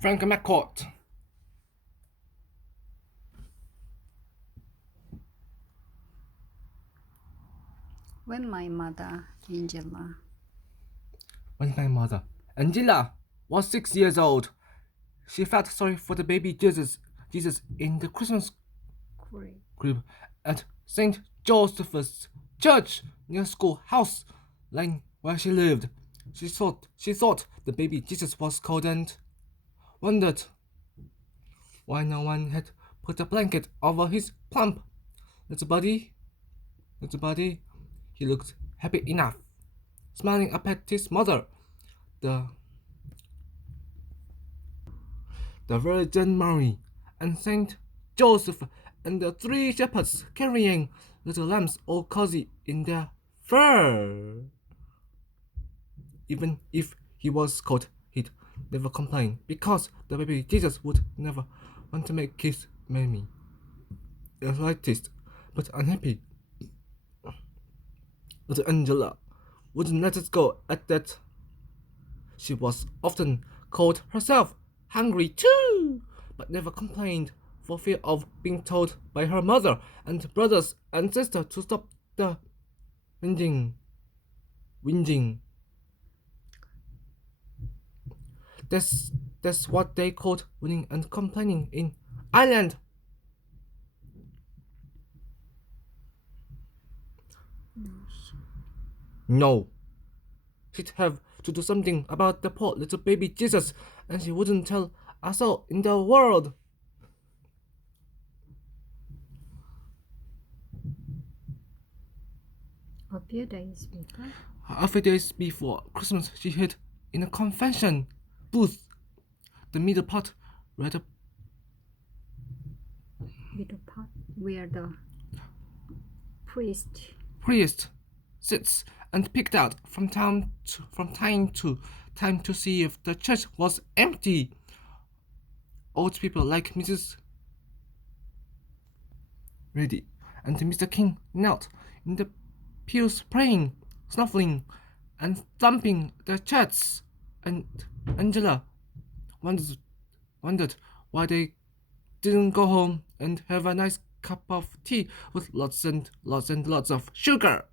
Frank McCourt. When my mother, Angela, When my mother, Angela, was 6 years old, she felt sorry for the baby Jesus in the Christmas Korea, crib at St. Joseph's Church near schoolhouse lane where she lived. She thought the baby Jesus was cold and wondered why no one had put a blanket over his plump little body. Little body. He looked happy enough, smiling up at his mother, the the Virgin Mary, and Saint Joseph, and the three shepherds carrying little lambs all cozy in their fur. Even if he was cold, he'd never complain because the baby Jesus would never want to make his mammy the slightest but unhappy. Little Angela wouldn't let it go at that. She was often called herself hungry too, but never complained for fear of being told by her mother and brothers and sister to stop the whinging. Whinging. That's what they called whining and complaining in Ireland. No. She'd have to do something about the poor little baby Jesus, and she wouldn't tell a soul in the world. a few days before, A few days before Christmas, she hid in a confession booth. The middle part where the with a pot where the priest priest sits and picked out from time to time to see if the church was empty. Old people like Mrs. Ready and Mr. King knelt in the pews praying, snuffling, and thumping their chests, and Angela wondered, wondered why they didn't go home and have a nice cup of tea with lots of sugar.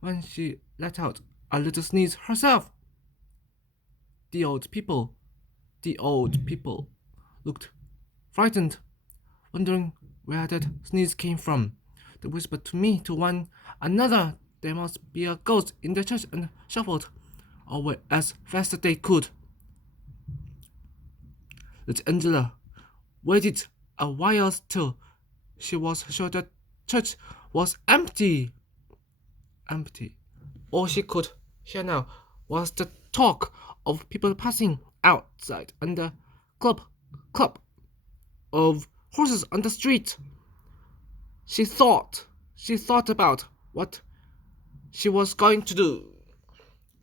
When she let out a little sneeze herself, the old people, the old people looked frightened, wondering where that sneeze came from. They whispered to me to one another there must be a ghost in the church and shuffled away as fast as they could. But Angela waited a while till she was sure the church was empty. Empty. All she could hear now was the talk of people passing outside and the club of horses on the street. She thought about what she was going to do.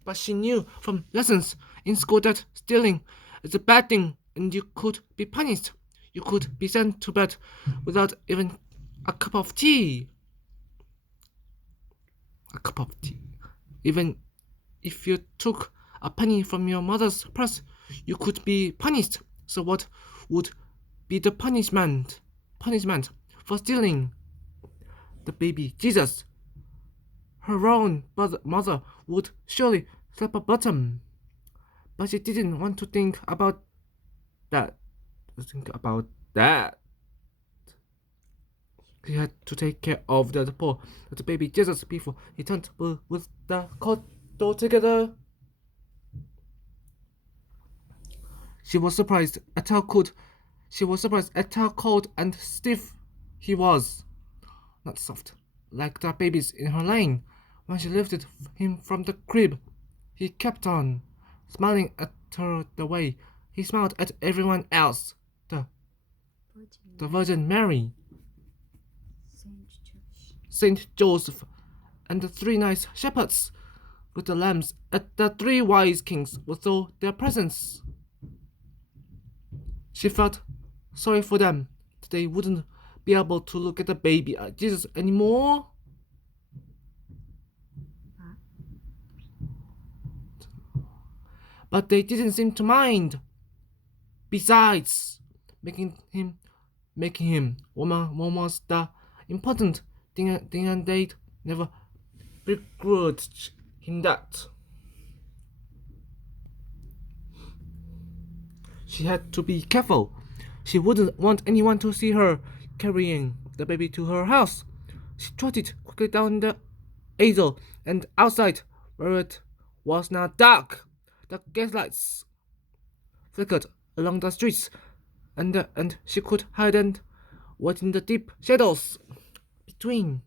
But she knew from lessons in school that stealing is a bad thing and you could be punished. You could be sent to bed without even a cup of tea. A cup of tea. Even if you took a penny from your mother's purse, you could be punished. So what would be the punishment? Punishment for stealing the baby Jesus. Her own mother would surely slap her bottom. But she didn't want to think about that. He had to take care of the poor little baby Jesus before he turned blue with the cold altogether. She was surprised at how cold and stiff he was. Not soft, like the babies in her lane. When she lifted him from the crib, he kept on, smiling at her the way he smiled at everyone else. The Virgin Mary, Saint Joseph, and the three nice shepherds with the lambs at the three wise kings with all their presents. She felt sorry for them that they wouldn't be able to look at the baby Jesus anymore. But they didn't seem to mind. Besides, making him woman was the important thing, and they'd never begrudged him that. She had to be careful. She wouldn't want anyone to see her carrying the baby to her house. She trotted quickly down the aisle and outside, where it was now dark. The gaslights flickered along the streets, and she could hide and wait in the deep shadows between.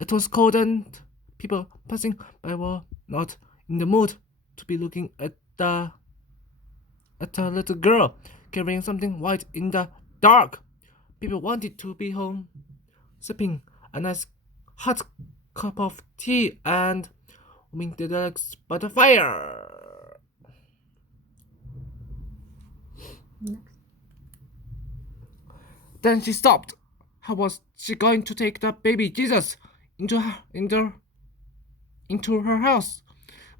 It was cold, and people passing by were not in the mood to be looking at a little girl carrying something white in the dark. People wanted to be home, sipping a nice hot cup of tea and warming their legs by the fire. Next. Then she stopped. How was she going to take the baby Jesus into her house,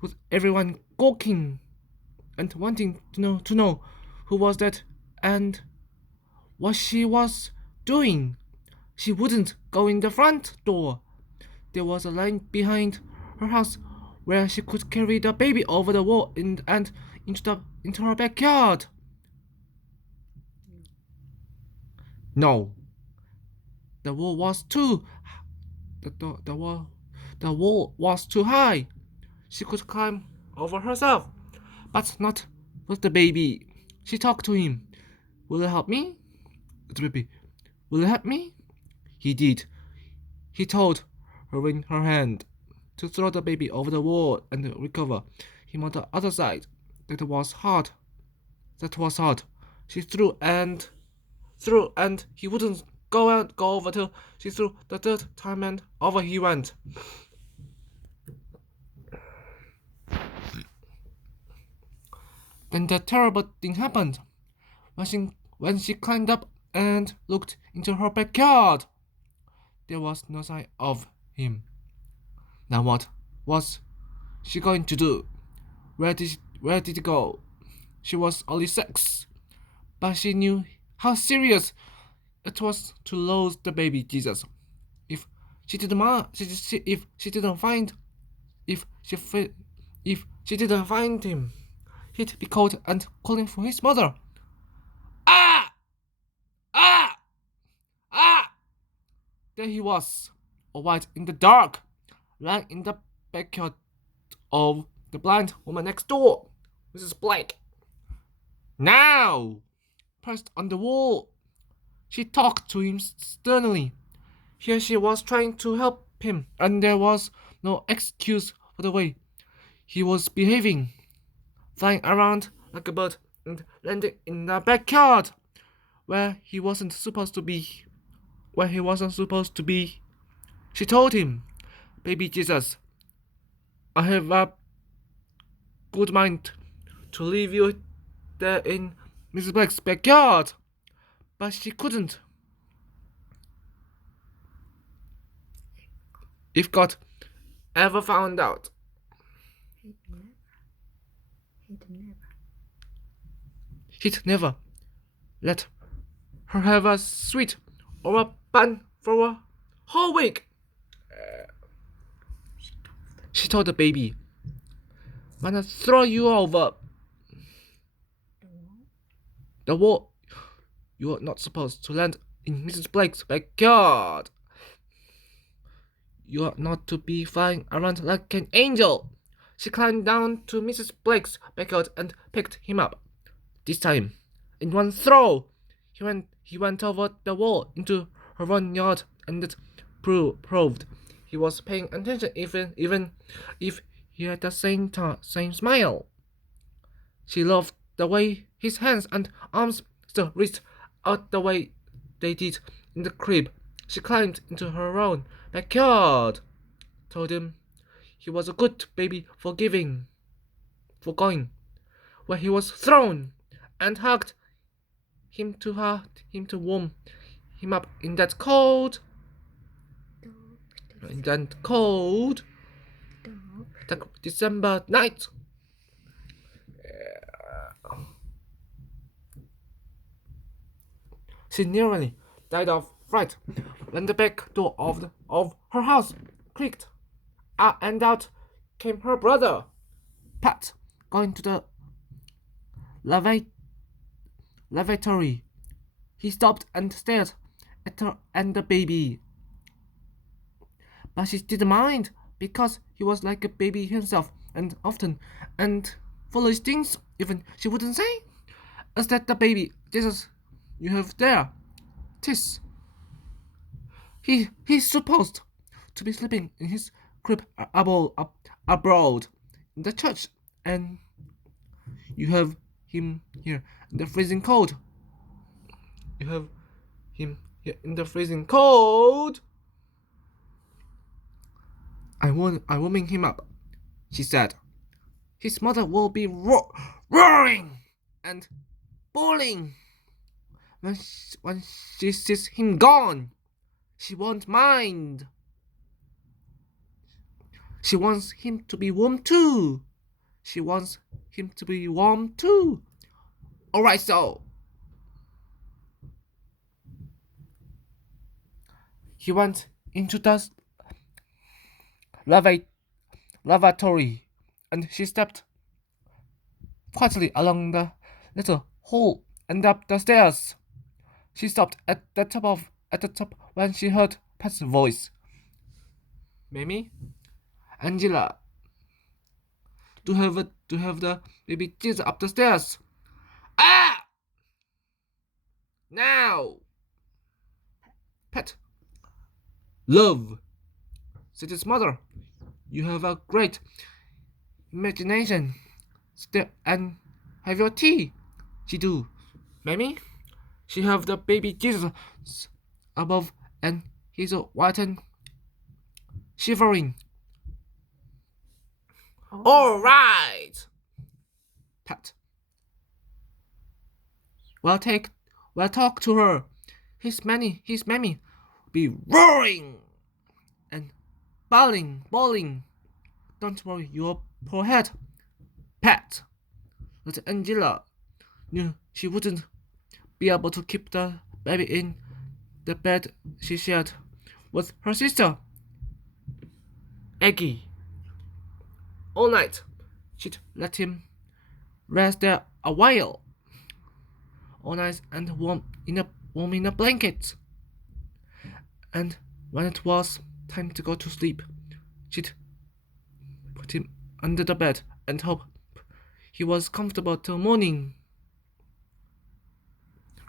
with everyone gawking and wanting to know who was that and what she was doing? She wouldn't go in the front door. There was a line behind her house where she could carry the baby over the wall and into her backyard. No, the wall was too the wall was too high. She could climb over herself, but not with the baby. She talked to him. Will you help me? The baby. Will you help me? He did. He told her in her hand to throw the baby over the wall and recover him on the other side. That was hard. She threw, and he wouldn't go over till she threw the third time, and over he went. Then the terrible thing happened. When she climbed up and looked into her backyard, there was no sign of him. Now what was she going to do? Where did he go? She was only 6, but she knew how serious it was to lose the baby Jesus. If she didn't find him, he'd be cold and calling for his mother. Ah! Ah! Ah! There he was, all white in the dark, lying in the backyard of the blind woman next door, Mrs. Blake. Now, pressed on the wall, she talked to him sternly. Here she was trying to help him, and there was no excuse for the way he was behaving, flying around like a bird and landing in the backyard where he wasn't supposed to be. She told him, "Baby Jesus, I have a good mind to leave you there in Mrs. Blake's backyard," but she couldn't. If God ever found out, he'd never let her have a sweet or a bun for a whole week. She told the baby, "I'm gonna throw you over the wall. You're not supposed to land in Mrs. Blake's backyard. You're not to be flying around like an angel." She climbed down to Mrs. Blake's backyard and picked him up. This time, in one throw, he went over the wall into her own yard, and it proved he was paying attention, even if he had the same smile. She loved the way his hands and arms still reached out the way they did in the crib. She climbed into her own backyard, told him he was a good baby for going where he was thrown, and hugged him to warm him up in that cold December night. She nearly died of fright when the back door of her house creaked, and out came her brother, Pat, going to the lava- lavatory. He stopped and stared at her and the baby. But she didn't mind, because he was like a baby himself, and often, and foolish things even she wouldn't say. Is that the baby Jesus you have there? 'Tis. He's supposed to be sleeping in his crib abroad in the church, and you have him here in the freezing cold. You have him here in the freezing cold. I'm warming him up, she said. His mother will be roaring and bawling when she sees him gone. She won't mind. She wants him to be warm too. She wants him to be warm too. All right, so. He went into the lavatory, and she stepped quietly along the little hall and up the stairs. She stopped at the top when she heard Pat's voice. Mamie, Angela, to have the baby Jesus up the stairs. Ah! Now, Pat. Love, said his mother. You have a great imagination. Step and have your tea. She do. Mammy, she have the baby Jesus above, and he's white and shivering. All right, Pat. Well, talk to her. His mammy, be roaring and bawling. Don't worry your poor head, Pat. Little Angela knew she wouldn't be able to keep the baby in the bed she shared with her sister, Aggie. All night, she'd let him rest there a while. All night and warm in a blanket. And when it was time to go to sleep, she'd put him under the bed and hope he was comfortable till morning.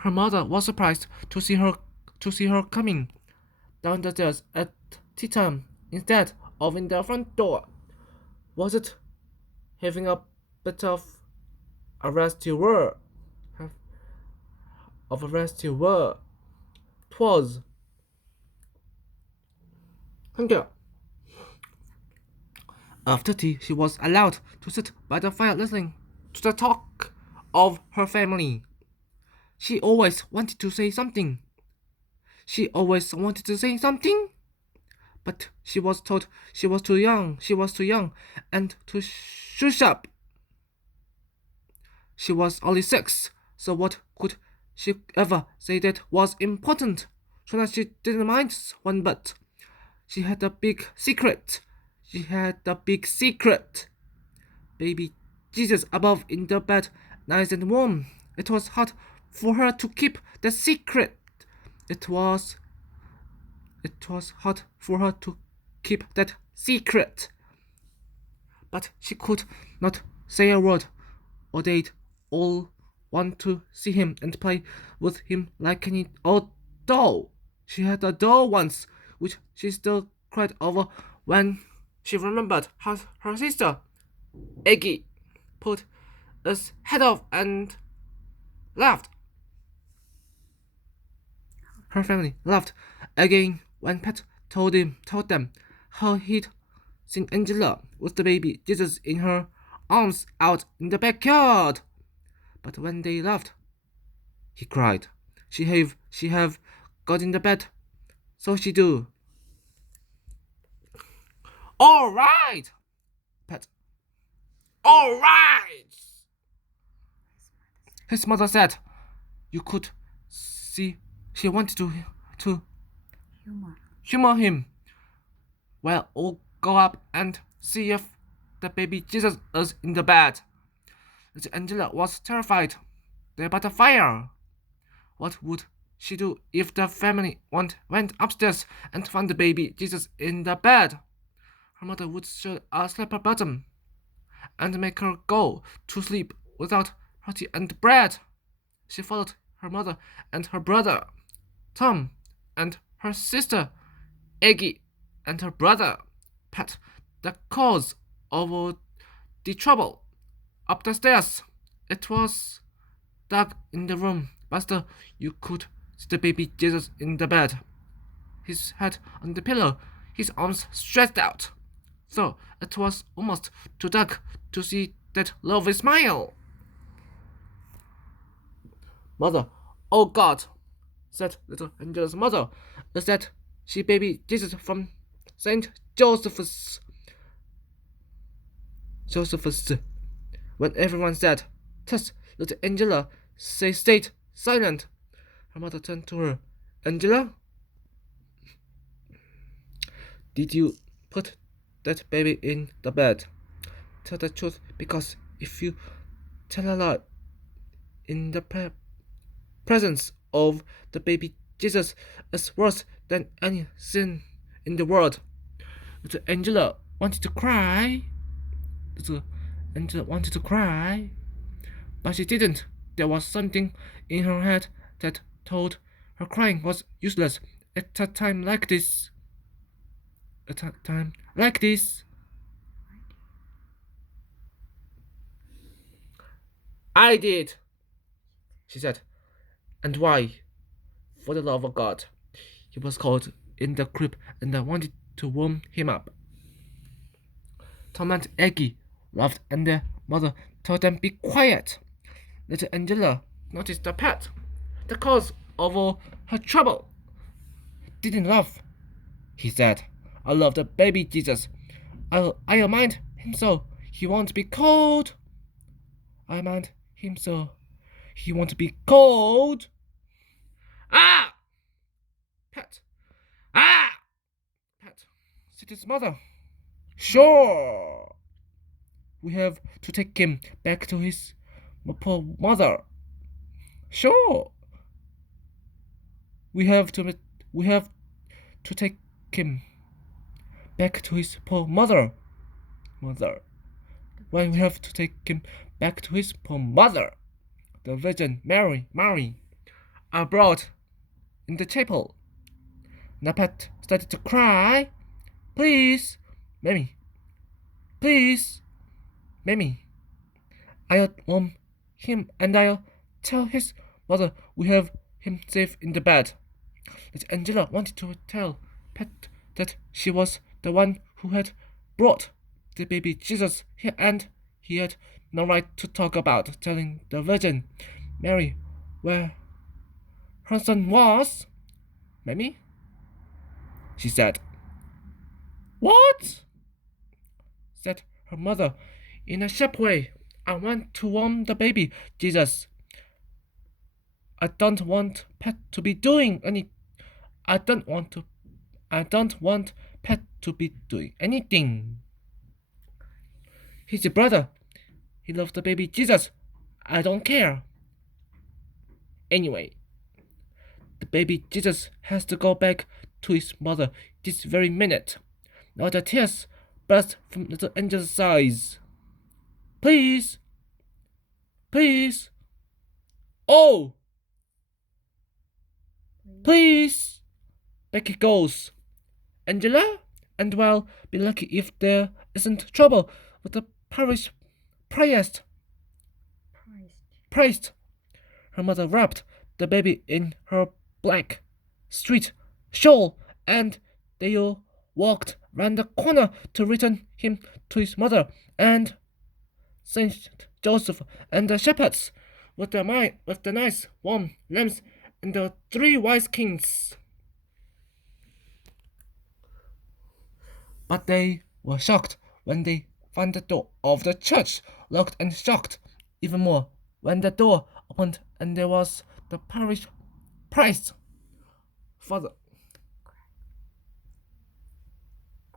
Her mother was surprised to see her coming down the stairs at tea time instead of in the front door. Was it having a bit of a rest you were? Of a rest you were. 'Twas. Thank you. After tea, she was allowed to sit by the fire listening to the talk of her family. She always wanted to say something. But she was told she was too young, and to shush up. She was only 6, so what could she ever say that was important? So that she didn't mind one bit. She had a big secret. Baby Jesus above in the bed, nice and warm. It was hard for her to keep the secret. It was hard for her to keep that secret. But she could not say a word, or they'd all want to see him and play with him like any old doll. She had a doll once, which she still cried over when she remembered how her sister, Aggie, put his head off and laughed. Her family laughed again when Pat told them how he'd seen Angela with the baby Jesus in her arms out in the backyard. But when they laughed, he cried. She have got in the bed, so she do. All right, Pat. All right, his mother said. You could see She wanted to Humor. humor him. Well, all go up and see if the baby Jesus is in the bed. Little Angela was terrified. There but a fire. What would she do if the family went upstairs and found the baby Jesus in the bed? Her mother would sure slap her bottom and make her go to sleep without her tea and bread. She followed her mother and her brother, Tom, and her sister, Aggie, and her brother, Pat, the cause of the trouble. Up the stairs. It was dark in the room, but still you could see the baby Jesus in the bed, his head on the pillow, his arms stretched out. So it was almost too dark to see that lovely smile. Mother, oh God, said little Angela's mother, is that she baby Jesus from Saint Joseph's? When everyone said, "Tuss, little Angela, stayed silent." Her mother turned to her. Angela, did you put that baby in the bed? Tell the truth, because if you tell a lie in the presence of the baby Jesus is worse than any sin in the world. Little Angela wanted to cry. Little Angela wanted to cry, but she didn't. There was something in her head that told her crying was useless at a time like this. At a time like this. I did, she said. And why? For the love of God. He was cold in the crib and I wanted to warm him up. Tom and Aggie laughed and their mother told them be quiet. Little Angela noticed the pet, the cause of all her trouble. Didn't laugh, he said. I love the baby Jesus. I'll mind him so he won't be cold. I mind him so he won't be cold. Ah! Pet. Ah! Pet, said his mother. Sure. We have to take him back to his poor mother. Sure. We have to take him back to his poor mother. Why we have to take him back to his poor mother? The Virgin Mary are brought in the chapel. Napet started to cry. Please, Mammy. Please, Mammy. I'll warm him and I'll tell his mother we have him safe in the bed. Little Angela wanted to tell Pet that she was the one who had brought the baby Jesus here and he had no right to talk about telling the Virgin Mary where her son was. Mammy? She said. What? Said her mother in a sharp way. I want to warm the baby, Jesus. I don't want Pet to be doing any. I don't want Pet to be doing anything. He's your brother. He loves the baby Jesus. I don't care. Anyway, the baby Jesus has to go back to his mother this very minute. Now the tears burst from little Angela's eyes. Please. Please. Oh! Please. Back it goes. Angela? And well, be lucky if there isn't trouble with the parish priest. Her mother wrapped the baby in her black street shawl and they all walked round the corner to return him to his mother and Saint Joseph and the shepherds with the nice warm lambs and the 3 wise kings. But they were shocked when they found the door of the church locked and shocked even more when the door opened and there was the parish priest Father.